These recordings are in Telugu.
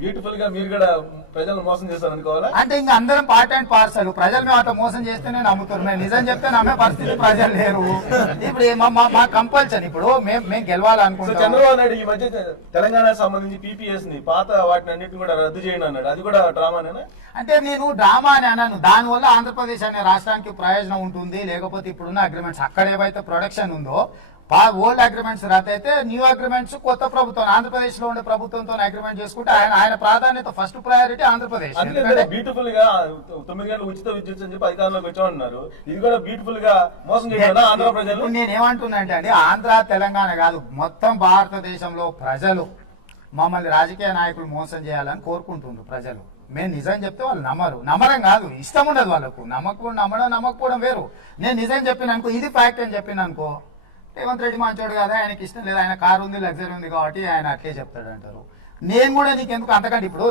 బ్యూటిఫుల్ గా మీరు కూడా ప్రజలను మోసం చేస్తారు అనుకోవాలా? అంటే ఇంకా అందరం పార్ట్ అండ్ పార్సల్. ప్రజలు మేము అట్లా మోసం చేస్తేనే నమ్ముతారు. మేము నిజం చెప్తే నమ్మే పరిస్థితి ప్రజలు లేరు. ఇప్పుడు మా కంపల్సరీ ఇప్పుడు మేము గెలవాలనుకుంటున్నాం. చంద్రబాబు నాయుడు ఈ మధ్య తెలంగాణకు సంబంధించి పీపీఎస్ ని పాత వాటిని అన్నింటిని కూడా రద్దు చేయండి అన్నాడు. అది కూడా డ్రామానేనా? అంటే నేను డ్రామా అని అన్నాను. దానివల్ల ఆంధ్రప్రదేశ్ అనే రాష్ట్రానికి ప్రయోజనం ఉంటుంది. లేకపోతే ఇప్పుడున్న అగ్రిమెంట్స్ అక్కడ ఏవైతే ప్రొడక్షన్ ఉందో ఓల్డ్ అగ్రిమెంట్స్ రద్దు అయితే న్యూ అగ్రిమెంట్స్ కొత్త ప్రభుత్వం ఆంధ్రప్రదేశ్ లో ఉండే ప్రభుత్వంతో అగ్రిమెంట్ చేసుకుంటే ఆయన ప్రాధాన్యత ఫస్ట్ ప్రయారిటీ ఆంధ్రప్రదేశ్. బ్యూటిఫుల్ గా 9 గంటల ఉచిత విద్యుత్ అని చెప్పి అధికారంలోకి వచ్చామన్నారు. ఇది కూడా బ్యూటిఫుల్ గా మోసం చేయడం ఆంధ్ర ప్రజలు. నేను ఏమంటున్నా అంటే ఆంధ్ర తెలంగాణ కాదు, మొత్తం భారతదేశంలో ప్రజలు మమ్మల్ని రాజకీయ నాయకులు మోసం చేయాలని కోరుకుంటుండ్రు. ప్రజలు మేము నిజం చెప్తే వాళ్ళు నమ్మరం కాదు, ఇష్టం ఉండదు వాళ్ళకు. నమ్మకపోవడం వేరు. నేను నిజం చెప్పిన అనుకో, ఇది ఫ్యాక్ట్ అని చెప్పిన అనుకో, రేవంత్ రెడ్డి మంచోడు కదా, ఆయనకి ఇష్టం లేదు, ఆయన కారు ఉంది, లగ్జరీ ఉంది కాబట్టి ఆయన అట్లే చెప్తాడు అంటారు. నేను కూడా నీకెందుకు అంతకంటే ఇప్పుడు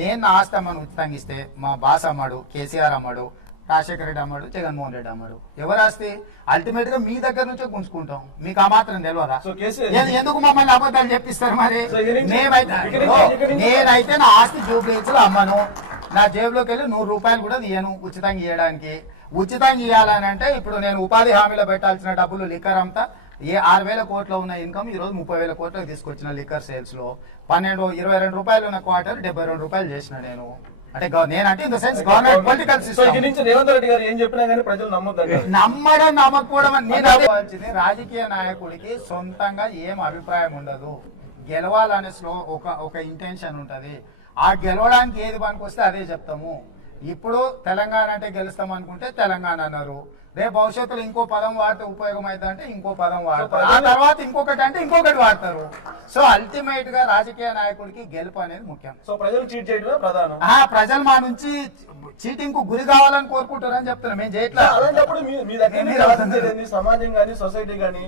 నేను నా ఆస్తి అమ్మను ఉచితంగా ఇస్తే మా బాస్ అమ్మాడు, కేసీఆర్ అమ్మాడు, రాజశేఖర రెడ్డి అమ్మాడు, జగన్మోహన్ రెడ్డి అమ్మాడు. ఎవరు ఆస్తి అల్టిమేట్ గా మీ దగ్గర నుంచే గుంజుకుంటాం. మీకు ఆ మాత్రం తెలియదా? ఎందుకు మమ్మల్ని అబద్ధాలు చెప్పిస్తారు? మరి నేనైతే నా ఆస్తి జూబ్లీహిల్స్ లో అమ్మను, నా జేబులోకి వెళ్ళి 100 రూపాయలు కూడా తీయను ఉచితంగా ఇవ్వడానికి. ఉచితంగా ఇవ్వాలని అంటే ఇప్పుడు నేను ఉపాధి హామీలో పెట్టాల్సిన డబ్బులు లిక్కర్ అంతా 6,000 కోట్ల ఉన్న ఇన్కమ్ ఈ రోజు 30,000 కోట్లకు తీసుకొచ్చిన లిక్కర్ సేల్స్ లో 22 రూపాయలు ఉన్న క్వార్టర్ 72 రూపాయలు చేసిన నేను. అంటే నేనంటే in the sense government political system. Revanth Reddy గారు ఏం చెప్పినా కానీ ప్రజలు నమ్మడం నమ్మకపోవడం నేను రాజకీయ నాయకుడికి సొంతంగా ఏం అభిప్రాయం ఉండదు. గెలవాలనే ఒక ఇంటెన్షన్ ఉంటది. ఆ గెలవడానికి ఏది పనికొస్తే అదే చెప్తాము. ఇప్పుడు తెలంగాణ అంటే గెలుస్తాం అనుకుంటే తెలంగాణ అన్నారు, రేపు భవిష్యత్తులో ఇంకో పదం వాడితే ఉపయోగం అవుతుంది అంటే ఇంకో పదం వాడతారు, ఆ తర్వాత ఇంకొకటి అంటే ఇంకొకటి వాడతారు. సో అల్టిమేట్ గా రాజకీయ నాయకుడికి గెలుపు అనేది ముఖ్యం. సో ప్రజలు చీట్ చేయడమే ప్రధానం. ప్రజలు మా నుంచి చీటింగ్ కు గురి కావాలని కోరుకుంటారని చెప్తున్నా. మేము చేయట్లేదు. అలాంటప్పుడు మీ దగ్గర సమాజం కానీ సొసైటీ కానీ